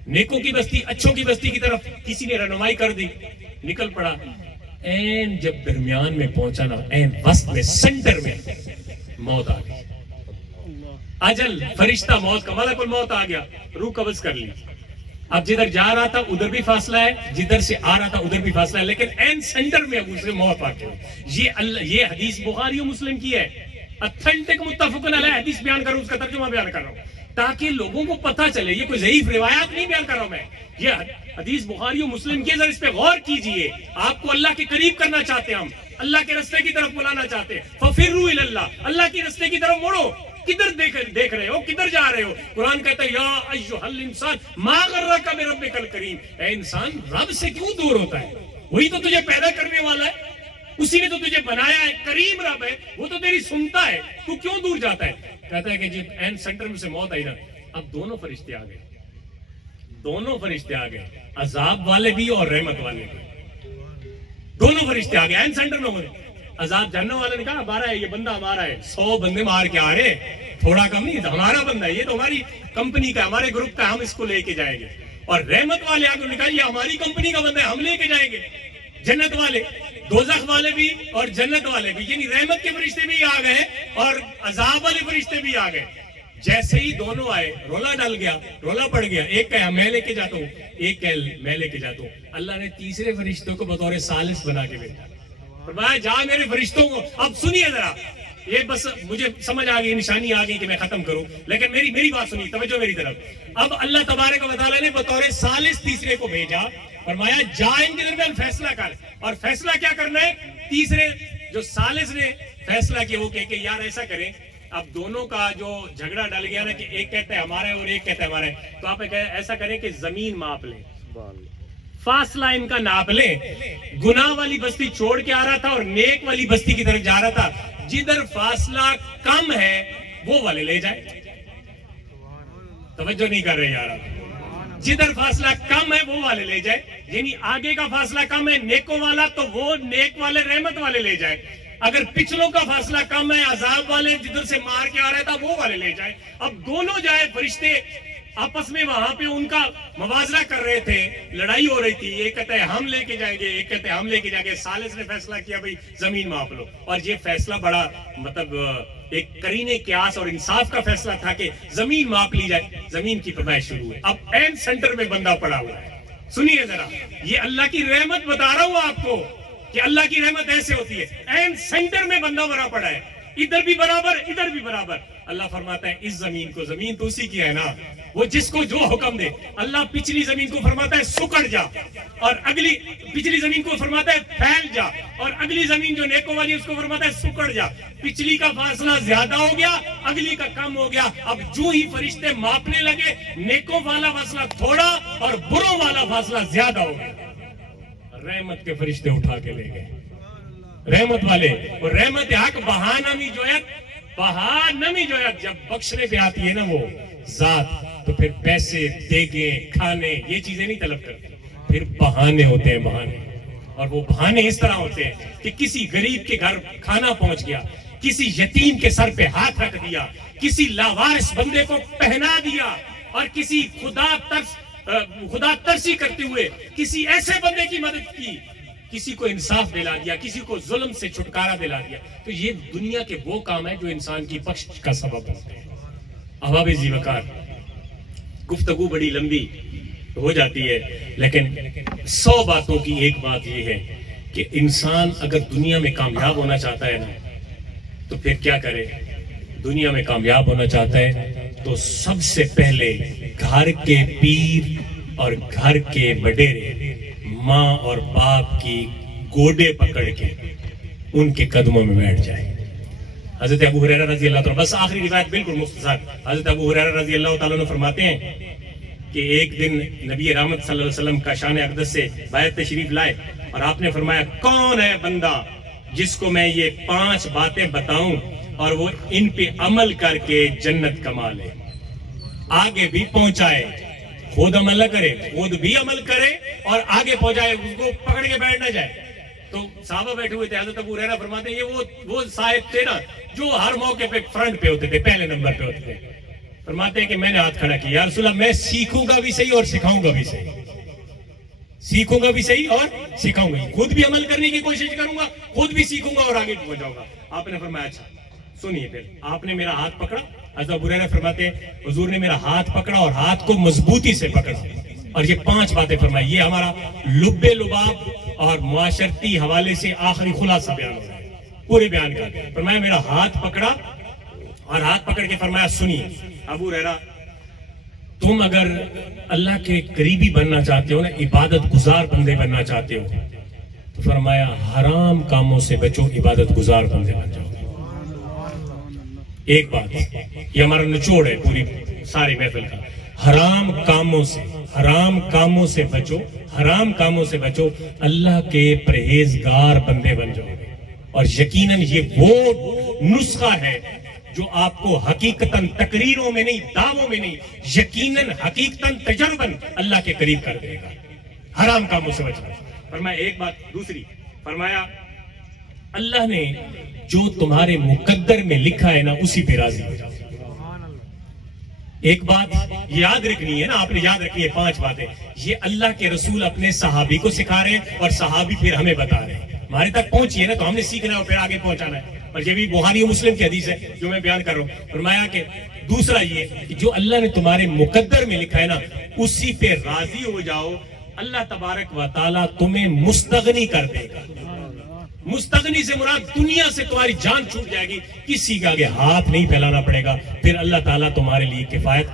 نیکوں کی بستی، اچھوں کی بستی کی طرف کسی نے رہنمائی کر دی، نکل پڑا. این جب درمیان میں پہنچا نا، این وسط میں، سینٹر میں موت آ گئی. اجل فرشتہ موت کا، ملک الموت آ گیا، روح قبض کر لی. اب جدھر جا رہا تھا ادھر بھی فاصلہ ہے، جدھر سے آ رہا تھا ادھر بھی فاصلہ ہے، لیکن این سینٹر میں اسے موت آ گئی. یہ حدیث بخاری و مسلم کی ہے، اتھینٹک متفقن علیہ حدیث بیان کر رہا ہوں، اس کا ترجمہ بیان کر رہا ہوں تاکہ لوگوں کو پتہ چلے. یہ کوئی ضعیف روایات نہیں بیان کر رہا ہوں میں، یہ حدیث بخاری و مسلم کی. ذرا اس پہ غور کیجئے. آپ کو اللہ کے قریب کرنا چاہتے ہیں، ہم اللہ کے رستے کی طرف بلانا چاہتے ہیں. ففروا الی اللہ، اللہ کے رستے کی طرف مڑو. کدھر دیکھ رہے ہو، کدھر جا رہے ہو؟ قرآن کہتا ہے یا ایھا الانسان ما غرک بربک الکریم. اے انسان، رب سے کیوں دور ہوتا ہے؟ وہی تو تجھے پیدا کرنے والا ہے، اسی نے تو تجھے بنایا ہے، کریم رب ہے، وہ تو تیری سنتا ہے، تو کیوں دور جاتا ہے؟ کہتا ہے کہ جب این سینٹر میں سے موت آئی نا، اب دونوں فرشتے آ گئے، دونوں فرشتے آ گئے، عذاب والے بھی اور رحمت والے بھی. دونوں فرشتے آ گئے این سینٹر میں. ہوئے عذاب جہنم والے نے کہا ہمارا ہے، یہ بندہ ہمارا ہے. 100 بندے مار کے آ رہے، تھوڑا کم نہیں، ہمارا بندہ ہے، یہ تو ہماری کمپنی کا، ہمارے گروپ کا، ہم اس کو لے کے جائیں گے. اور رحمت والے آ کے کہا یہ ہماری کمپنی کا بندہ ہے، ہم لے کے جائیں گے. جنت والے، دوزخ والے بھی اور جنت والے بھی، یعنی رحمت کے فرشتے بھی آ گئے اور عذاب والے فرشتے بھی آ گئے. جیسے ہی دونوں آئے، رولا ڈل گیا، رولا پڑ گیا. ایک کہا میں لے کے جاتا ہوں، ایک کہا میں لے کے جاتا ہوں. اللہ نے تیسرے فرشتوں کو بطور ثالث بنا کے بھیجا. فرمایا جا میرے فرشتوں کو. اب سنیے ذرا، یہ بس مجھے سمجھ آ گئی، نشانی آ گئی کہ میں ختم کروں، لیکن میری بات سنیے، توجہ میری طرف. اب اللہ تبارک و تعالیٰ نے بطور ثالث تیسرے کو بھیجا. فرمایا جا ان کے درمیان فیصلہ کر. اور فیصلہ کیا کرنا ہے؟ تیسرے جو ثالث نے فیصلہ کیا، وہ کہ یار ایسا کریں، اب دونوں کا جو جھگڑا ڈل گیا نا کہ ایک کہتا ہے ہمارا ہے اور ایک کہتا ہے ہمارا ہے، تو آپ ایسا کریں کہ زمین ماپ لیں، فاصلہ ان کا ناپ لیں. گناہ والی بستی چھوڑ کے آ رہا تھا اور نیک والی بستی کی طرف جا رہا تھا. جدھر فاصلہ کم ہے وہ والے لے جائے. توجہ نہیں کر رہے یار. جدھر فاصلہ کم ہے وہ والے لے جائے، یعنی آگے کا فاصلہ کم ہے نیکوں والا، تو وہ نیک والے رحمت والے لے جائے. اگر پچھلوں کا فاصلہ کم ہے عذاب والے جدھر سے مار کے آ رہا تھا وہ والے لے جائے. اب دونوں جائے، فرشتے آپس میں وہاں پہ ان کا موازنہ کر رہے تھے، لڑائی ہو رہی تھی. ایک کہتا ہے ہم لے کے جائیں گے، ایک کہتے ہیں ہم لے کے جائیں گے. ثالث نے فیصلہ کیا بھئی زمین ماپ لو. اور یہ فیصلہ بڑا مطلب ایک قرینے قیاس اور انصاف کا فیصلہ تھا کہ زمین ماپ لی جائے. زمین کی پیمائش شروع ہے. اب این سینٹر میں بندہ پڑا ہوا ہے. سنیے ذرا، یہ اللہ کی رحمت بتا رہا ہوں آپ کو کہ اللہ کی رحمت ایسے ہوتی ہے. این سینٹر میں بندہ بنا پڑا ہے، ادھر بھی برابر ادھر بھی برابر. اللہ فرماتا ہے اس زمین کو، زمین تو اسی کی ہے نا، وہ جس کو جو حکم دے. اللہ پچھلی زمین کو فرماتا ہے سکڑ جا، اور اگلی پچھلی زمین کو فرماتا ہے پھیل جا، اور اگلی زمین جو نیکوں والی اس کو فرماتا ہے سکڑ جا. پچھلی کا فاصلہ زیادہ ہو گیا، اگلی کا کم ہو گیا. اب جو ہی فرشتے ماپنے لگے، نیکوں والا فاصلہ تھوڑا اور بروں والا فاصلہ زیادہ ہو گیا. رحمت کے فرشتے اٹھا کے لے گئے، رحمت والے. اور رحمت حق بہانہ نہیں جویت، بہانہ نہیں جویت. جب بخشنے پہ آتی ہے نا وہ ذات، تو پھر پیسے، دیگیں، کھانے، یہ چیزیں نہیں طلب کرتی. پھر بہانے ہوتے ہیں، بہانے. اور وہ بہانے اس طرح ہوتے ہیں کہ کسی غریب کے گھر کھانا پہنچ گیا، کسی یتیم کے سر پہ ہاتھ رکھ دیا، کسی لاوارث بندے کو پہنا دیا، اور کسی خدا ترسی کرتے ہوئے کسی ایسے بندے کی مدد کی، کسی کو انصاف دلا دیا، کسی کو ظلم سے چھٹکارا دلا دیا. تو یہ دنیا کے وہ کام ہیں جو انسان کی بخشش کا سبب بنتے ہیں. احباب ذی وقار، گفتگو بڑی لمبی ہو جاتی ہے، لیکن 100 باتوں کی ایک بات یہ ہے کہ انسان اگر دنیا میں کامیاب ہونا چاہتا ہے نا تو پھر کیا کرے؟ دنیا میں کامیاب ہونا چاہتا ہے تو سب سے پہلے گھر کے پیر اور گھر کے وڈیرے، ماں اور باپ کی گوڈے پکڑ کے ان کے قدموں میں بیٹھ جائے۔ حضرت ابو ہریرہ رضی اللہ تعالیٰ، بس آخری روایت بالکل مختصر، حضرت ابو ہریرہ رضی اللہ تعالیٰ عنہ فرماتے ہیں کہ ایک دن نبی رحمت صلی اللہ علیہ وسلم کا شان اقدس سے بیت تشریف لائے اور آپ نے فرمایا کون ہے بندہ جس کو میں یہ 5 باتیں بتاؤں اور وہ ان پہ عمل کر کے جنت کما لے، آگے بھی پہنچائے، خود عمل نہ کرے، خود بھی عمل کرے اور آگے پہنچائے، اس کو پکڑ کے بیٹھ نہ جائے۔ تو صحابہ بیٹھے ہوئے تھے، حضرت ابو ہریرہ فرماتے ہیں یہ وہ صاحب تھے نا جو ہر موقع پہ فرنٹ پہ ہوتے تھے، پہلے نمبر پہ ہوتے تھے۔ فرماتے ہیں کہ میں نے ہاتھ کھڑا کیا، یا رسول اللہ میں سیکھوں گا بھی صحیح اور سکھاؤں گا بھی صحیح، سیکھوں گا بھی صحیح اور سکھاؤں گا، خود بھی عمل کرنے کی کوشش کروں گا، خود بھی سیکھوں گا اور آگے بھی پہنچاؤں گا۔ آپ نے فرمایا اچھا سنیے، پھر آپ نے میرا ہاتھ پکڑا۔ حضرت ابو ہریرہ فرماتے ہیں حضور نے میرا ہاتھ پکڑا اور ہاتھ کو مضبوطی سے پکڑا اور یہ 5 باتیں فرمائی۔ یہ ہمارا لب لباب اور معاشرتی حوالے سے آخری خلاصہ بیان ہو رہا ہے پورے بیان کا۔ فرمایا میرا ہاتھ پکڑا اور ہاتھ پکڑ کے فرمایا سنیے ابو ہریرہ، تم اگر اللہ کے قریبی بننا چاہتے ہو نا، عبادت گزار بندے بننا چاہتے ہو، تو فرمایا حرام کاموں سے بچو، عبادت گزار بندے بن جاؤ۔ ایک بات، یہ ہمارا نچوڑ ہے پوری ساری محفل کا، حرام کاموں سے بچو، حرام کاموں سے بچو، اللہ کے پرہیزگار بندے بن جاؤ گے۔ اور یقیناً یہ وہ نسخہ ہے جو آپ کو حقیقتاً تقریروں میں نہیں، دعووں میں نہیں، یقیناً حقیقتاً تجرباً اللہ کے قریب کر دے گا۔ حرام کاموں سے بچنا۔ فرمایا ایک بات، دوسری فرمایا اللہ نے جو تمہارے مقدر میں لکھا ہے نا اسی پہ راضی ہو جاؤ۔ ایک بات یاد رکھنی ہے نا، آپ نے یاد رکھنی ہے 5 باتیں، یہ اللہ کے رسول اپنے صحابی کو سکھا رہے ہیں اور صحابی پھر ہمیں بتا رہے ہیں، ہمارے تک پہنچی ہے نا تو ہم نے سیکھنا ہے اور پھر آگے پہنچانا ہے۔ اور یہ بھی بخاری و مسلم کی حدیث ہے جو میں بیان کر رہا ہوں۔ فرمایا کہ دوسرا یہ کہ جو اللہ نے تمہارے مقدر میں لکھا ہے نا اسی پہ راضی ہو جاؤ، اللہ تبارک و تعالیٰ تمہیں مستغنی کر دے گا۔ مستغنی سے مراد دنیا سے تمہاری جان چھوٹ جائے گی، کسی کے آگے ہاتھ نہیں پھیلانا پڑے گا، پھر اللہ تعالیٰ تمہارے لیے کفایت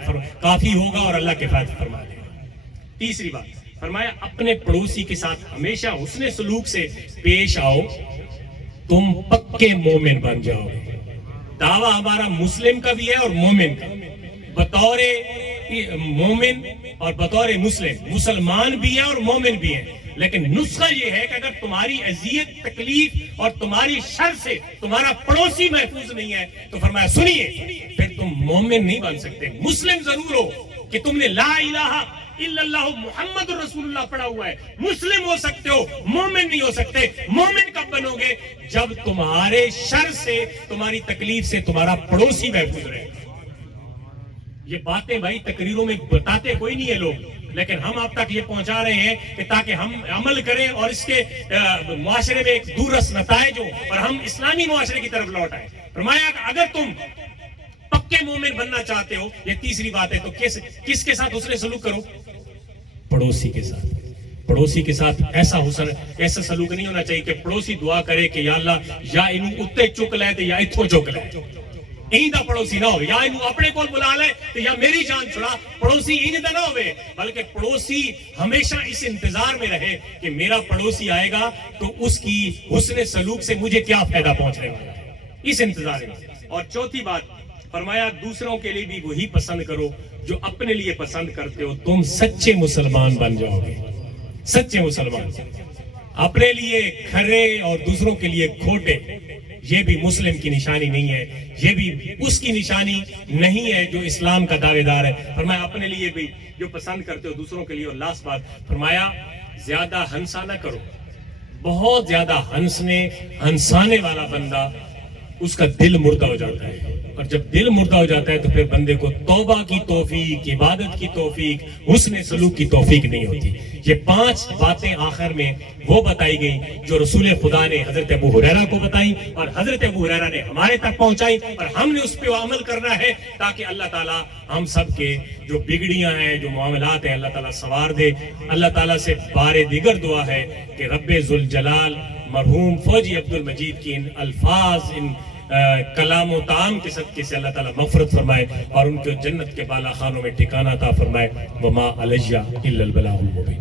کافی ہوگا اور اللہ کفایت فرما دے گا۔ تیسری بات فرمایا اپنے پڑوسی کے ساتھ ہمیشہ حسن سلوک سے پیش آؤ، تم پکے مومن بن جاؤ گے۔ دعویٰ ہمارا مسلم کا بھی ہے اور مومن کا، بطور مومن اور بطور مسلمان بھی ہے اور مومن بھی ہے، لیکن نسخہ یہ ہے کہ اگر تمہاری اذیت تکلیف اور تمہاری شر سے تمہارا پڑوسی محفوظ نہیں ہے تو فرمایا سنیے پھر تم مومن نہیں بن سکتے۔ مسلم ضرور ہو کہ تم نے لا الہ الا اللہ محمد رسول اللہ پڑھا ہوا ہے، مسلم ہو سکتے ہو، مومن نہیں ہو سکتے۔ مومن کب بنو گے؟ جب تمہارے شر سے تمہاری تکلیف سے تمہارا پڑوسی محفوظ رہے۔ یہ باتیں بھائی تقریروں میں بتاتے کوئی نہیں ہے لوگ، لیکن ہم آپ تک یہ پہنچا رہے ہیں کہ تاکہ ہم عمل کریں اور اس کے معاشرے میں ایک دورس نتائج ہو اور ہم اسلامی معاشرے کی طرف لوٹ آئیں۔ فرمایا اگر تم پکے مومن بننا چاہتے ہو، یہ تیسری بات ہے، تو کس کے ساتھ حسن سلوک کرو؟ پڑوسی کے ساتھ۔ پڑوسی کے ساتھ ایسا سلوک نہیں ہونا چاہیے کہ پڑوسی دعا کرے کہ یا اللہ یا انہوں اتے چک لے تے یا اتھو چک لے، ایندا پڑوسی نہ ہو، یا انہوں اپنے کول بلا لے تے یا میری جان چھڑا۔ پڑوسی ایندا نہ ہوئے، بلکہ پڑوسی ہمیشہ اس انتظار میں رہے کہ میرا پڑوسی آئے گا تو اس کی حسن سلوک سے مجھے کیا فائدہ پہنچنے والا ہے، اس انتظار میں۔ اور چوتھی بات فرمایا دوسروں کے لیے بھی وہی پسند کرو جو اپنے لیے پسند کرتے ہو، تم سچے مسلمان بن جاؤ گے۔ سچے مسلمان اپنے لیے کھرے اور دوسروں کے لیے کھوٹے، یہ بھی مسلم کی نشانی نہیں ہے، یہ بھی اس کی نشانی نہیں ہے جو اسلام کا دعوے دار ہے۔ فرمایا اپنے لیے بھی جو پسند کرتے ہو دوسروں کے لیے۔ اور لاسٹ بات فرمایا زیادہ ہنسا نہ کرو، بہت زیادہ ہنسانے والا بندہ اس کا دل مردہ ہو جاتا ہے۔ اور جب دل مردہ ہو جاتا ہے تو پھر بندے کو توبہ کی توفیق، عبادت کی توفیق، حسن سلوک کی توفیق نہیں ہوتی۔ یہ 5 باتیں آخر میں وہ بتائی گئی جو رسول خدا نے حضرت ابو ہریرہ کو بتائی، اور حضرت ابو ہریرہ نے ہمارے تک پہنچائی، اور ہم نے اس پہ عمل کرنا ہے تاکہ اللہ تعالیٰ ہم سب کے جو بگڑیاں ہیں، جو معاملات ہیں، اللہ تعالیٰ سنوار دے۔ اللہ تعالیٰ سے بار دیگر دعا ہے کہ رب ذوالجلال مرحوم فوجی عبدالمجید کی ان الفاظ، ان کلام و تعام کے صدقے سے اللہ تعالیٰ مغفرت فرمائے اور ان کو جنت کے بالا خانوں میں ٹھکانہ عطا فرمائے۔ وما علیہ الا البلاغ المبین۔